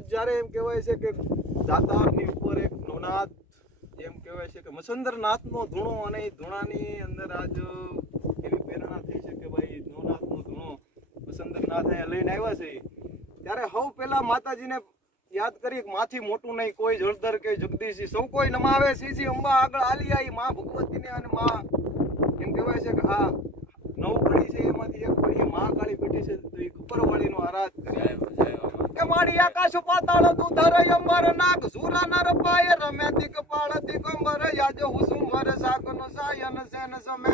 રોજ જ્યારે એમ કહેવાય છે કે દાતારની ઉપર એક નવનાથ એમ કહેવાય છે કે મસંદરનાથનો ધૂણો અને એ ધૂણાની અંદર આજ એવી પ્રેરણા થઈ છે કે ભાઈ નવનાથનો ધૂણો મસંદરનાથ અહીંયા લઈને આવ્યા છે ત્યારે સૌ પહેલા માતાજીને યાદ કરી માથી મોટું નહીં કોઈ જળધર કે જગદીશી સૌ કોઈ નમાવે શ્રીજી અંબા આગળ આલી આવી માં ભગવતીને અને માં એમ કહેવાય છે કે આ 9 પડી છે એમાંથી એક પડી મહાકાળી બેઠી છે તો એ ઉપરવાળીનો આરાધ કરી કે મારી આકાશ પાતાળ તું ધર અંબર નાગ સુરા નર પાય રમે દિગપાળ દિગંબર યાજ હુસુમર સાગનો સાયન સેન સમે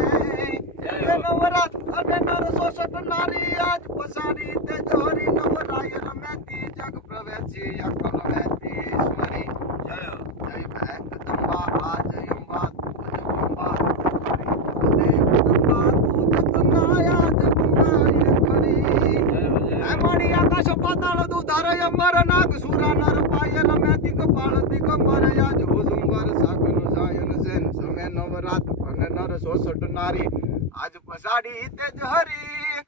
એ નવરાત અને નર સોસટ નારી આજ પસારી તે જોરી નવરાય રમે તી જગ પ્રવેશી અકલ વેતી ઈશ્વરી જય જય ભક્તંબા આજ અંબા અંબા મારી આકાશ પાતાળ તું ધાર અંબર નાગ સુરા નર પાય રમે દિગપાળ દિગંબર યાજ હુસુમર સાગનો સાયન સેન સમે નવરાત અને નર સોસટ નારી આજ પસાડી તેજ હરી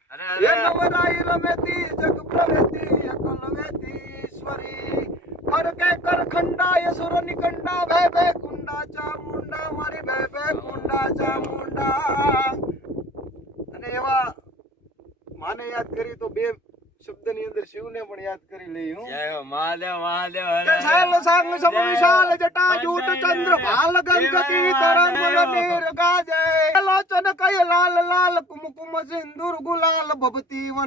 એ નવરાઈ રમેતી જગ પ્રવેતી અકલ વેતી ઈશ્વરી કર કે કર ખંડાય સુર નિકંડા ભે ભે કુંડા ચામુંડા મારી ભે ભે કુંડા ચામુંડા અને એવા માને યાદ કરી તો બે શબ્દની અંદર શિવને પણ યાદ કરી લઈ હું જય મહાદેવ મહાદેવ સાલ સંગ સમ વિશાલ જટા જૂટ ચંદ્ર ભાલ ગંગતી તરંગ નીર ગાજે લોચન કય લાલ લાલ કુમકુમ સિંદૂર ગુલાલ ભભતી વન